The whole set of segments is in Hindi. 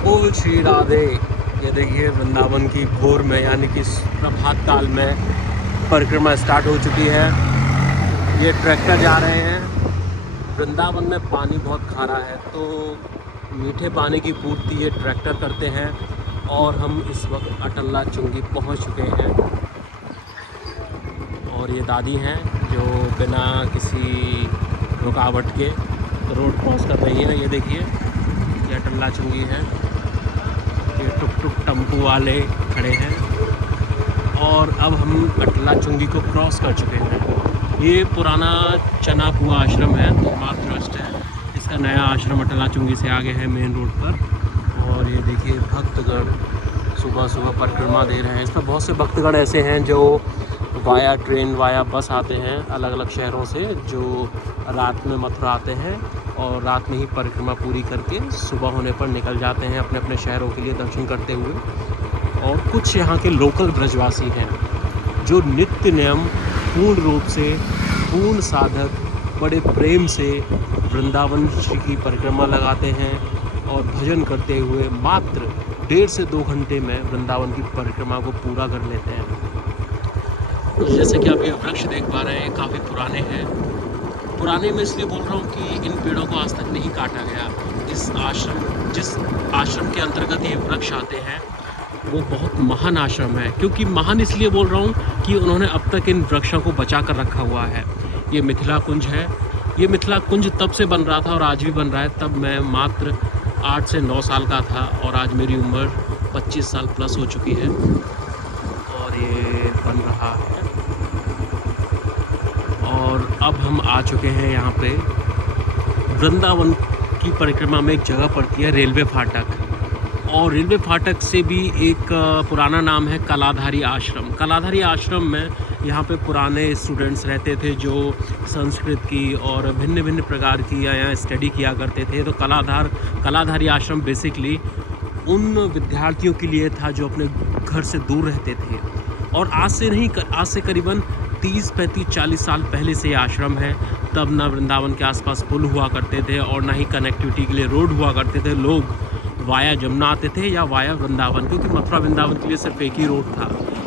बोल श्री राधे। ये देखिए वृंदावन की भोर में यानी कि प्रभात काल में परिक्रमा स्टार्ट हो चुकी है। ये ट्रैक्टर जा रहे हैं। वृंदावन में पानी बहुत खारा है तो मीठे पानी की पूर्ति ये ट्रैक्टर करते हैं। और हम इस वक्त अटल्ला चुंगी पहुंच चुके हैं और ये दादी हैं जो बिना किसी रुकावट के रोड क्रॉस कर रही हैं। ये देखिए ये अटल्ला चुंगी है। ये टुक टुक टम्पू वाले खड़े हैं और अब हम अटल्ला चुंगी को क्रॉस कर चुके हैं। ये पुराना चना कुआ आश्रम है, मार्ग ट्रस्ट है। इसका नया आश्रम अटल्ला चुंगी से आगे है मेन रोड पर। और ये देखिए भक्तगण सुबह सुबह परिक्रमा दे रहे हैं। इसमें बहुत से भक्तगण ऐसे हैं जो वाया ट्रेन वाया बस आते हैं अलग अलग शहरों से, जो रात में मथुरा आते हैं और रात में ही परिक्रमा पूरी करके सुबह होने पर निकल जाते हैं अपने अपने शहरों के लिए दर्शन करते हुए। और कुछ यहाँ के लोकल ब्रजवासी हैं जो नित्य नियम पूर्ण रूप से पूर्ण साधक बड़े प्रेम से वृंदावन श्री की परिक्रमा लगाते हैं और भजन करते हुए मात्र 1.5 से 2 घंटे में वृंदावन की परिक्रमा को पूरा कर लेते हैं। जैसे कि आप ये वृक्ष देख पा रहे हैं काफ़ी पुराने हैं। पुराने में इसलिए बोल रहा हूँ कि इन पेड़ों को आज तक नहीं काटा गया। जिस आश्रम के अंतर्गत ये वृक्ष आते हैं वो बहुत महान आश्रम है। क्योंकि महान इसलिए बोल रहा हूँ कि उन्होंने अब तक इन वृक्षों को बचा कर रखा हुआ है। ये मिथिला कुंज है। ये मिथिला कुंज तब से बन रहा था और आज भी बन रहा है। तब मैं मात्र 8 से 9 साल का था और आज मेरी उम्र 25 साल प्लस हो चुकी है और ये बन रहा है। और अब हम आ चुके हैं यहाँ पे वृंदावन की परिक्रमा में। एक जगह पड़ती है रेलवे फाटक, और रेलवे फाटक से भी एक पुराना नाम है कलाधारी आश्रम। कलाधारी आश्रम में यहाँ पे पुराने स्टूडेंट्स रहते थे जो संस्कृत की और भिन्न भिन्न प्रकार की यहाँ स्टडी किया करते थे। तो कलाधारी आश्रम बेसिकली उन विद्यार्थियों के लिए था जो अपने घर से दूर रहते थे। और आज से करीबन 30, 35, 40 साल पहले से ये आश्रम है। तब ना वृंदावन के आसपास पुल हुआ करते थे और ना ही कनेक्टिविटी के लिए रोड हुआ करते थे। लोग वाया जमुना आते थे या वाया वृंदावन, क्योंकि मथुरा वृंदावन के लिए सिर्फ एक ही रोड था।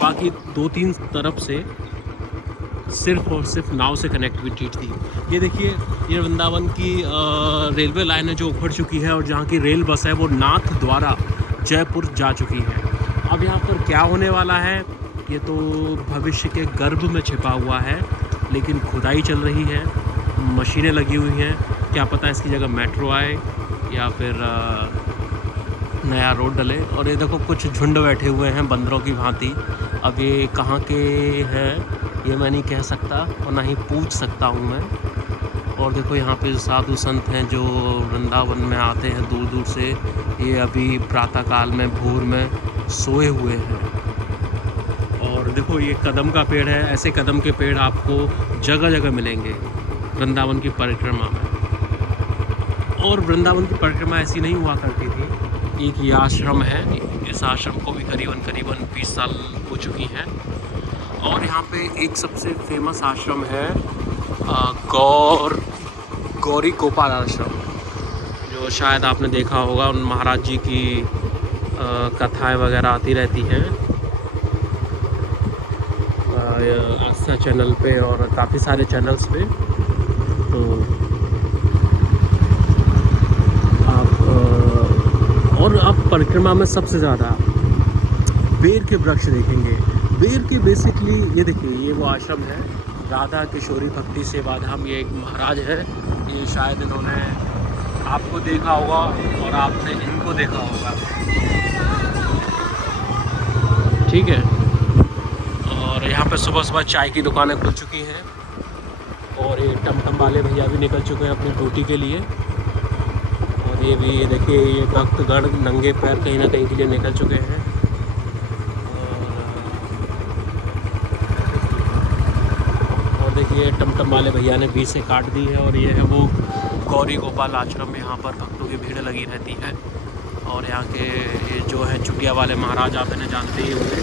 बाकी 2-3 तरफ से सिर्फ और सिर्फ नाव से कनेक्टिविटी थी। ये देखिए ये वृंदावन की रेलवे लाइन है जो उखड़ चुकी है और जहाँ की रेल बस है वो नाथ द्वारा जयपुर जा चुकी है। अब यहाँ पर क्या होने वाला है ये तो भविष्य के गर्भ में छिपा हुआ है, लेकिन खुदाई चल रही है, मशीनें लगी हुई हैं। क्या पता इसकी जगह मेट्रो आए या फिर नया रोड डले। और ये देखो कुछ झुंड बैठे हुए हैं बंदरों की भांति। अब ये कहाँ के हैं ये मैं नहीं कह सकता और ना ही पूछ सकता हूँ मैं। और देखो यहाँ पे साधु संत हैं जो वृंदावन में आते हैं दूर दूर से। ये अभी प्रातःकाल में भोर में सोए हुए हैं। और देखो ये कदम का पेड़ है। ऐसे कदम के पेड़ आपको जगह जगह मिलेंगे वृंदावन की परिक्रमा में। और वृंदावन की परिक्रमा ऐसी नहीं हुआ करती थी। एक ये आश्रम है, इस आश्रम को भी करीबन 20 साल हो चुकी हैं। और यहाँ पे एक सबसे फेमस आश्रम है गौरी गोपाल आश्रम, जो शायद आपने देखा होगा। उन महाराज जी की कथाएं वगैरह आती रहती हैं आस्था चैनल पे और काफ़ी सारे चैनल्स पे। तो आप परिक्रमा में सबसे ज़्यादा बेर के वृक्ष देखेंगे। बेर के बेसिकली ये देखिए ये वो आश्रम है राधा किशोरी भक्ति सेवा धाम। ये एक महाराज है, ये शायद इन्होंने आपको देखा होगा और आपने इनको देखा होगा, ठीक है। और यहाँ पे सुबह सुबह चाय की दुकानें खुल चुकी हैं और ये टमटम वाले भैया भी निकल चुके हैं अपनी ड्यूटी के लिए। और ये भी देखिए ये भक्तगण नंगे पैर कहीं ना कहीं के लिए निकल चुके हैं। और देखिए टमटम वाले भैया ने बीच से काट दी है। और ये है वो गौरी गोपाल आश्रम। यहाँ पर भक्तों की भीड़ लगी रहती है। और यहाँ के ये जो है चुटिया वाले महाराज आप इन्हें जानते ही होंगे।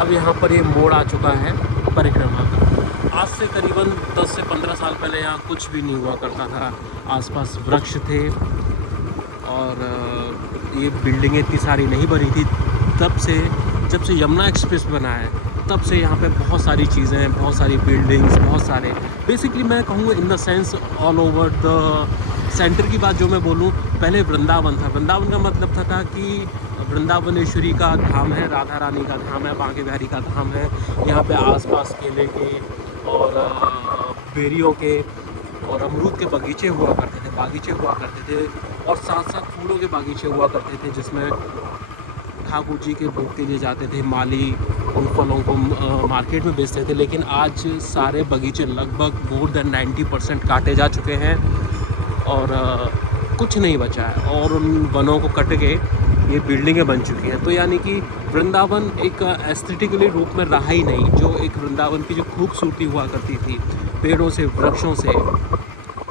अब यहाँ पर ये मोड़ आ चुका है परिक्रमा का। आज से करीबन 10 से 15 साल पहले यहाँ कुछ भी नहीं हुआ करता था। आसपास वृक्ष थे और ये बिल्डिंगें इतनी सारी नहीं बनी थी। जब से यमुना एक्सप्रेस बना है तब से यहाँ पे बहुत सारी चीज़ें, बहुत सारी बिल्डिंग्स, बहुत सारे, बेसिकली मैं कहूँगा in the sense all over the centre की बात जो मैं बोलूँ, पहले वृंदावन था। वृंदावन का मतलब था कि वृंदावनेश्वरी का धाम है, राधा रानी का धाम है, बांके बिहारी का धाम है। यहाँ पे आसपास केले के और बेरियों के और अमरूद के बगीचे हुआ करते थे और साथ साथ फूलों के बगीचे हुआ करते थे, जिसमें ठाकुर जी के भोग के लिए जाते थे माली, उन फलों को मार्केट में बेचते थे। लेकिन आज सारे बगीचे लगभग मोर देन 90% काटे जा चुके हैं और कुछ नहीं बचा है और उन वनों को कट के ये बिल्डिंगें बन चुकी हैं। तो यानी कि वृंदावन एक एस्थेटिकली रूप में रहा ही नहीं। जो एक वृंदावन की जो खूबसूरती हुआ करती थी पेड़ों से, वृक्षों से,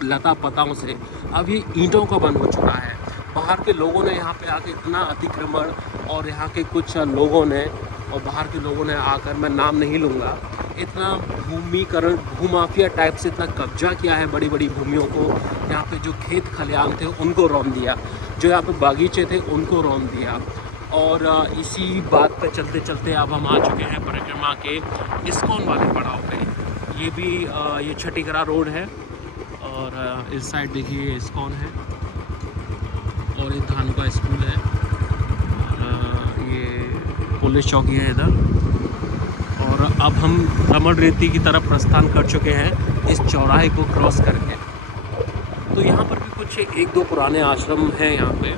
लता पताओं से, अब ये ईंटों का बन हो चुका है। बाहर के लोगों ने यहाँ पे आके इतना अतिक्रमण और यहाँ के कुछ लोगों ने और बाहर के लोगों ने आकर, मैं नाम नहीं लूँगा, इतना भूमिकरण, भूमाफिया टाइप से इतना कब्जा किया है बड़ी बड़ी भूमियों को। यहाँ पे जो खेत खलियान थे उनको रौंद दिया, जो यहाँ पे बागीचे थे उनको रौंद दिया। और इसी बात पे चलते चलते अब हम आ चुके हैं परिक्रमा के इस्कॉन वाले पड़ाव पे। ये भी ये छठीगरा रोड है और इस साइड देखिए इस्कॉन है और ये धानुका स्कूल है और ये पुलिस चौकी है इधर। और अब हम रमण रेती की तरफ प्रस्थान कर चुके हैं इस चौराहे को क्रॉस करके। तो यहाँ पर भी कुछ एक दो पुराने आश्रम हैं यहाँ पे,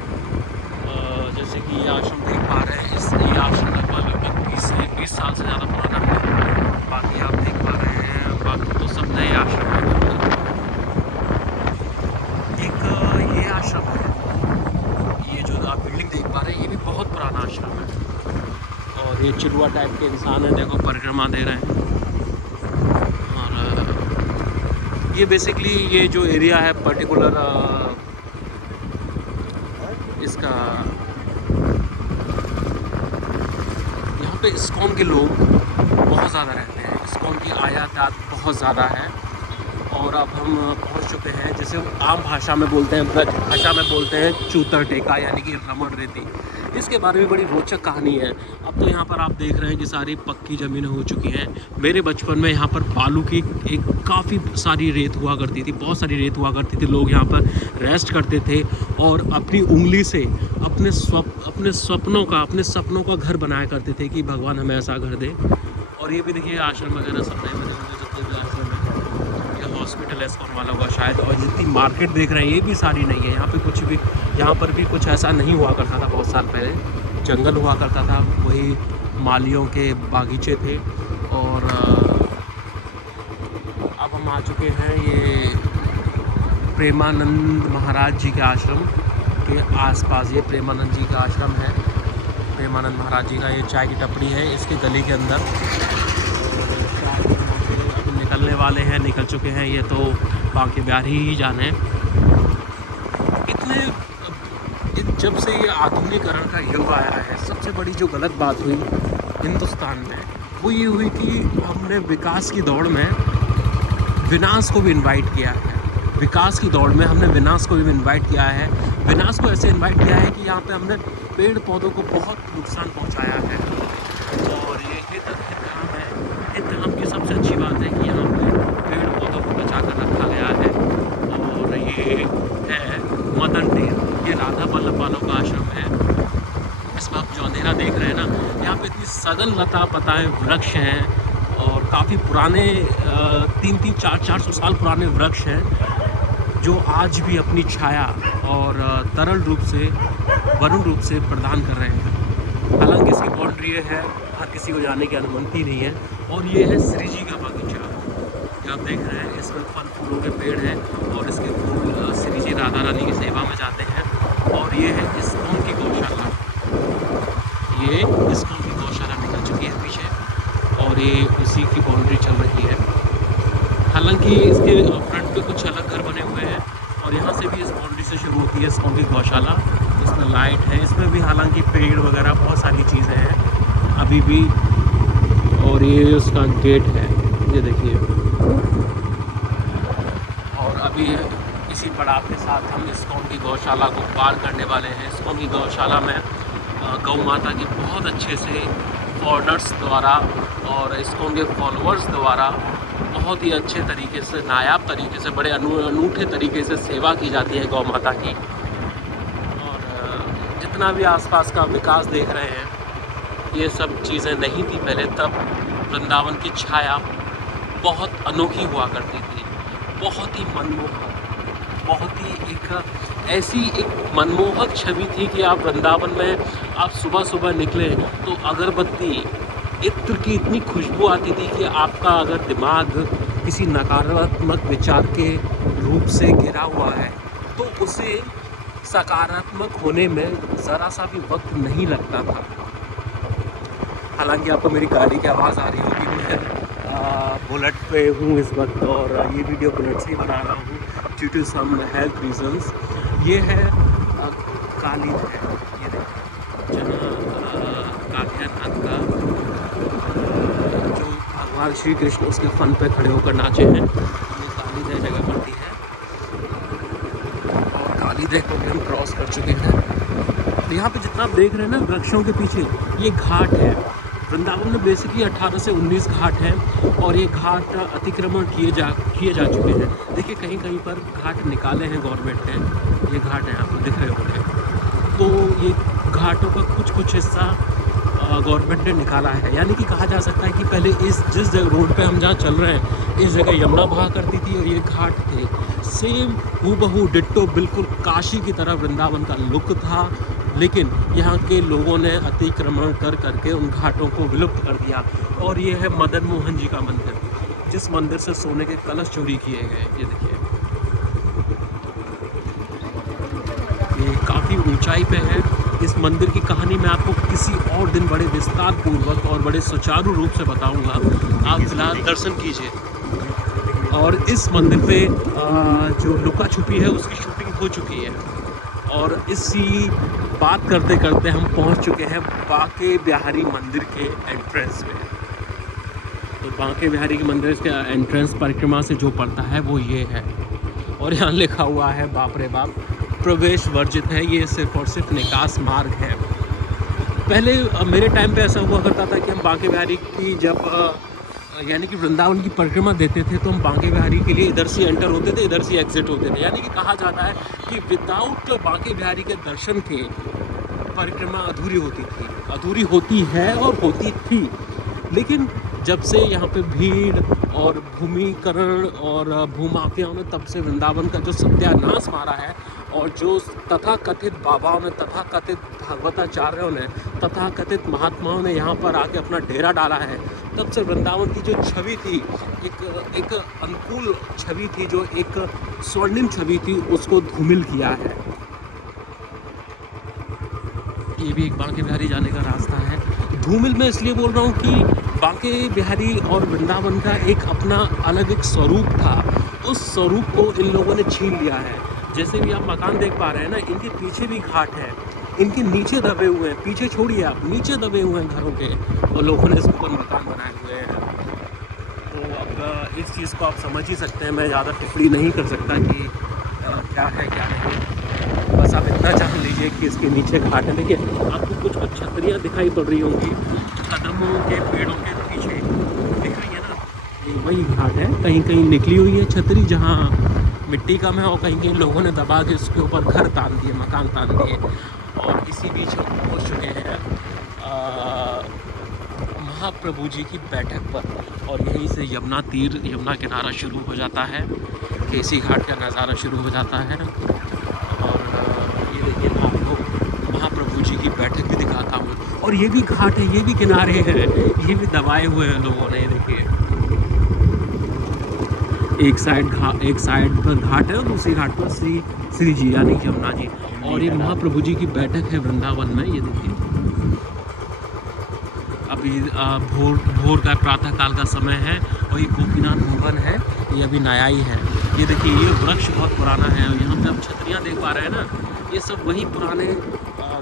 जैसे कि ये आश्रम देख पा रहे हैं। ये आश्रम लगभग 20 साल से ज़्यादा पुराना है। बाकी आप देख पा रहे हैं, बाकी तो सब नए आश्रम हैं। एक ये आश्रम है, ये जो आप बिल्डिंग देख पा रहे हैं ये भी बहुत पुराना आश्रम है और ये चिड़ुआ टाइप के इंसान है, देखो परिक्रमा दे रहे हैं। और ये बेसिकली ये जो एरिया है पर्टिकुलर इसका, यहाँ पे इस्कॉन के लोग बहुत ज़्यादा रहते हैं। इस्कॉन की आयात बहुत ज़्यादा है और अब हम पहुँच चुके हैं जिसे आम भाषा में बोलते हैं, ब्रज भाषा में बोलते हैं चूतर टेका, यानी कि रमण रेती। इसके बारे में बड़ी रोचक कहानी है। अब तो यहाँ पर आप देख रहे हैं कि सारी पक्की ज़मीनें हो चुकी हैं। मेरे बचपन में यहाँ पर बालू की एक काफ़ी सारी रेत हुआ करती थी, बहुत सारी रेत हुआ करती थी। लोग यहाँ पर रेस्ट करते थे और अपनी उंगली से अपने सपनों का घर बनाया करते थे कि भगवान हमें ऐसा घर दे। और ये भी देखिए आश्रम वगैरह सब नए बने होंगे, जितने भी आश्रम है। ये हॉस्पिटल इस्कॉन वाला होगा शायद। और जितनी मार्केट देख रहे हैं ये भी सारी नहीं है। यहाँ पे कुछ भी, यहाँ पर भी कुछ ऐसा नहीं हुआ करता था। बहुत साल पहले जंगल हुआ करता था, वही मालियों के बागीचे थे। और अब हम आ चुके हैं ये प्रेमानंद महाराज जी के आश्रम के आसपास। ये प्रेमानंद जी का आश्रम है, प्रेमानंद महाराज जी का। ये चाय की टपरी है इसके गली के अंदर। अब निकलने वाले हैं, निकल चुके हैं। ये तो बांके बिहारी ही जाने। इतने जब से ये आधुनिकीकरण का युग आया है, सबसे बड़ी जो गलत बात हुई हिंदुस्तान में वो ये हुई कि हमने विकास की दौड़ में विनाश को भी इनवाइट किया है। विकास की दौड़ में हमने विनाश को भी इनवाइट किया है। विनाश को ऐसे इनवाइट किया है कि यहाँ पे हमने पेड़ पौधों को बहुत नुकसान पहुँचाया है। और ये हितधाम है। हितधाम की सबसे अच्छी बात है कि यहाँ पे पेड़ पौधों को बचा कर रखा गया है। और ये है मदन टेर, ये राधा वल्लभ वालों का आश्रम है। इस वक्त जो अंधेरा देख रहे हैं ना, यहाँ पे इतनी सघन लता पताएं वृक्ष हैं और काफ़ी पुराने 300-400 साल पुराने वृक्ष हैं जो आज भी अपनी छाया और तरल रूप से, वरुण रूप से प्रदान कर रहे हैं। हालांकि इसकी बाउंड्री है, हर किसी को जाने की अनुमति नहीं है। और ये है श्री जी का बगीचा जो आप देख रहे हैं। इसमें फल फूलों के पेड़ हैं और इसके फूल श्री जी राधा रानी की सेवा में जाते हैं। और ये है इस्कॉन की गौशाला। ये इस्कॉन की गौशाला निकल चुकी है पीछे और ये उसी की बाउंड्री चल रही है। हालांकि इसके फ्रंट पे कुछ अलग घर बने हुए हैं और यहाँ से भी इस बाउंड्री से शुरू होती है इस्कॉन की गौशाला। इसमें लाइट है, इसमें भी हालांकि पेड़ वगैरह बहुत सारी चीज़ें हैं अभी भी। और ये उसका गेट है, ये देखिए। अभी इसी पड़ाव के साथ हम इस्कॉन की गौशाला को पार करने वाले हैं। इस्कॉन की गौशाला में गौ माता की बहुत अच्छे से फॉरनर्स द्वारा और इस्कॉन के फॉलोअर्स द्वारा बहुत ही अच्छे तरीके से, नायाब तरीके से, बड़े अनूठे तरीके से सेवा की जाती है गौ माता की। और जितना भी आसपास का विकास देख रहे हैं, ये सब चीज़ें नहीं थी पहले। तब वृंदावन की छाया बहुत अनोखी हुआ करती थी, बहुत ही मनमोहक, बहुत ही एक मनमोहक छवि थी कि आप वृंदावन में आप सुबह सुबह निकले तो अगरबत्ती, इत्र की इतनी खुशबू आती थी कि आपका अगर दिमाग किसी नकारात्मक विचार के रूप से घिरा हुआ है तो उसे सकारात्मक होने में ज़रा सा भी वक्त नहीं लगता था। हालांकि आपको मेरी गाड़ी की आवाज़ आ रही होगी, मैं बुलेट पे हूँ इस वक्त और ये वीडियो बुलेट से ही बना रहा हूँ due to some health reasons. ये है कालीद है, ये देखिए जहाँ कालियानाथ का जो भगवान श्री कृष्ण उसके फन पे खड़े होकर नाचे हैं, ये कालीद जगह पड़ती है। और कालीद को भी हम क्रॉस कर चुके हैं। तो यहाँ पे जितना आप देख रहे हैं ना वृक्षों के पीछे, ये घाट है। वृंदावन में बेसिकली 18 से 19 घाट हैं और ये घाट अतिक्रमण किए जा चुके हैं। देखिए कहीं कहीं पर घाट निकाले हैं गवर्नमेंट ने, ये घाट हैं आपको दिख रहे होंगे। तो ये घाटों का कुछ हिस्सा गवर्नमेंट ने निकाला है। यानी कि कहा जा सकता है कि पहले जिस जगह रोड पे हम जहाँ चल रहे हैं, इस जगह यमुना बहा करती थी और ये घाट थे। सेम हूबहू डिट्टो बिल्कुल काशी की तरह वृंदावन का लुक था, लेकिन यहाँ के लोगों ने अतिक्रमण करके उन घाटों को विलुप्त कर दिया। और ये है मदन मोहन जी का मंदिर, जिस मंदिर से सोने के कलश चोरी किए गए। ये देखिए, ये काफ़ी ऊंचाई पे है। इस मंदिर की कहानी मैं आपको किसी और दिन बड़े विस्तार पूर्वक और बड़े सुचारू रूप से बताऊंगा। आप फिलहाल दर्शन कीजिए। और इस मंदिर पे जो लुका छुपी है उसकी शूटिंग हो चुकी है। और इसी बात करते करते हम पहुंच चुके हैं बांके बिहारी मंदिर के एंट्रेंस में। तो बांके बिहारी के मंदिर के एंट्रेंस परिक्रमा से जो पड़ता है वो ये है। और यहाँ लिखा हुआ है, बाप रे बाप, प्रवेश वर्जित है। ये सिर्फ और सिर्फ निकास मार्ग है। पहले मेरे टाइम पे ऐसा हुआ करता था कि हम बांके बिहारी की जब यानी कि वृंदावन की परिक्रमा देते थे तो हम बांके बिहारी के लिए इधर से एंटर होते थे, इधर से एग्जिट होते थे। यानी कि कहा जाता है कि विदाउट बांके बिहारी के दर्शन के परिक्रमा अधूरी होती है और होती थी। लेकिन जब से यहाँ पे भीड़ और भूमिकरण और भूमाफियाओं ने तब से वृंदावन का जो सत्यानाश मारा है और जो तथाकथित बाबाओं ने, तथाकथित भागवताचार्यों ने, तथाकथित महात्माओं ने यहाँ पर आके अपना डेरा डाला है, तब से वृंदावन की जो छवि थी, एक अनुकूल छवि थी, जो एक स्वर्णिम छवि थी, उसको धूमिल किया है। ये भी एक बांके बिहारी जाने का रास्ता है। धूमिल मैं इसलिए बोल रहा हूँ कि बांके बिहारी और वृंदावन का एक अपना अलग एक स्वरूप था। उस स्वरूप को इन लोगों ने छीन लिया है। जैसे भी आप मकान देख पा रहे हैं ना, इनके पीछे भी घाट है, इनके नीचे दबे हुए हैं, पीछे छोड़िए आप, नीचे दबे हुए हैं घरों के, और लोगों ने इसके ऊपर मकान बनाए हुए हैं। तो अब इस चीज़ को आप समझ ही सकते हैं। मैं ज़्यादा टिप्पणी नहीं कर सकता कि क्या है क्या नहीं। बस आप इतना जान लीजिए कि इसके नीचे घाट है। देखिए आपको कुछ छतरियाँ दिखाई पड़ रही होंगी कदमों के पेड़ों के पीछे, दिख रही है ना, ये वही घाट है। कहीं कहीं निकली हुई है छतरी जहाँ मिट्टी कम है, और कहीं कहीं लोगों ने दबा के उसके ऊपर घर तान दिए, मकान तान दिए। और इसी बीच हम पहुँच चुके हैं महाप्रभु जी की बैठक पर, और यहीं से यमुना किनारा शुरू हो जाता है, केसी घाट का नज़ारा शुरू हो जाता है। और ये देखिए मैं आपको महाप्रभु जी की बैठक भी दिखाता हूँ। और ये भी घाट है, ये भी किनारे हैं, ये भी दबाए हुए हैं लोगों ने। देखिए एक साइड पर घाट है और दूसरी घाट पर श्री जी यानी यमुना जी। और ये महाप्रभु जी की बैठक है वृंदावन में। ये देखिए अभी भोर का प्रातः काल का समय है और ये गोपीनाथ भवन है, ये अभी नया ही है। ये देखिए ये वृक्ष बहुत पुराना है, और यहाँ पे आप छतरियाँ देख पा रहे हैं ना, ये सब वही पुराने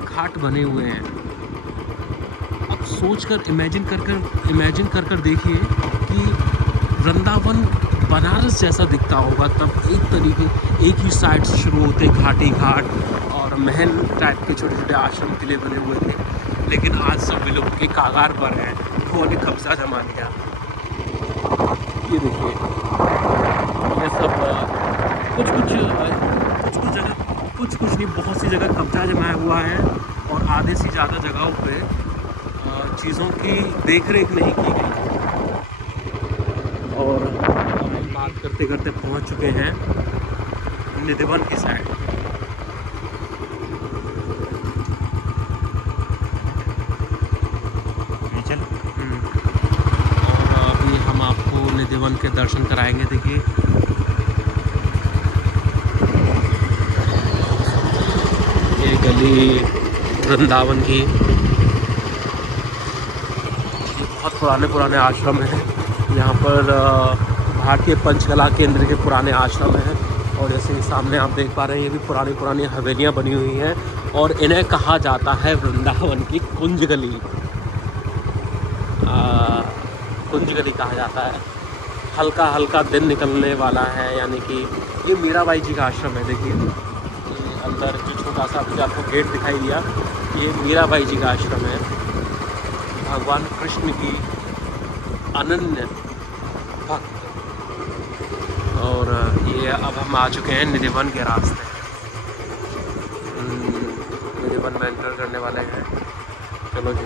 घाट बने हुए हैं। अब सोच कर इमेजिन कर देखिए कि वृंदावन बनारस जैसा दिखता होगा, तब एक ही साइड से शुरू होते घाट ही घाट और महल टाइप के छोटे छोटे आश्रम किले बने हुए थे, लेकिन आज सब विलुप्त के कागार पर हैं। धुआं ने कब्जा जमा लिया। ये देखिए, ये सब कुछ नहीं, बहुत सी जगह कब्जा जमाया हुआ है और आधे से ज़्यादा जगहों पे चीज़ों की देख रेख नहीं की गई। और हम बात करते करते पहुंच चुके हैं निधिवन की साइड। चल और अभी हम आपको निधिवन के दर्शन कराएंगे। देखिए, ये गली वृंदावन की, ये बहुत पुराने आश्रम हैं। यहाँ पर भारतीय पंचकला केंद्र के पुराने आश्रम हैं और जैसे कि सामने आप देख पा रहे हैं, ये भी पुरानी हवेलियाँ बनी हुई हैं और इन्हें कहा जाता है वृंदावन की कुंज गली। कुंज गली कहा जाता है। हल्का दिन निकलने वाला है, यानी कि ये मीराबाई जी का आश्रम है। देखिए अंदर जो छोटा सा अभी आपको गेट दिखाई दिया, ये मीराबाई जी का आश्रम है। भगवान कृष्ण की अनन्य भक्त। और ये अब हम आ चुके हैं निधिवन के रास्ते। निधिवन में एंटर करने वाले हैं। चलो जी।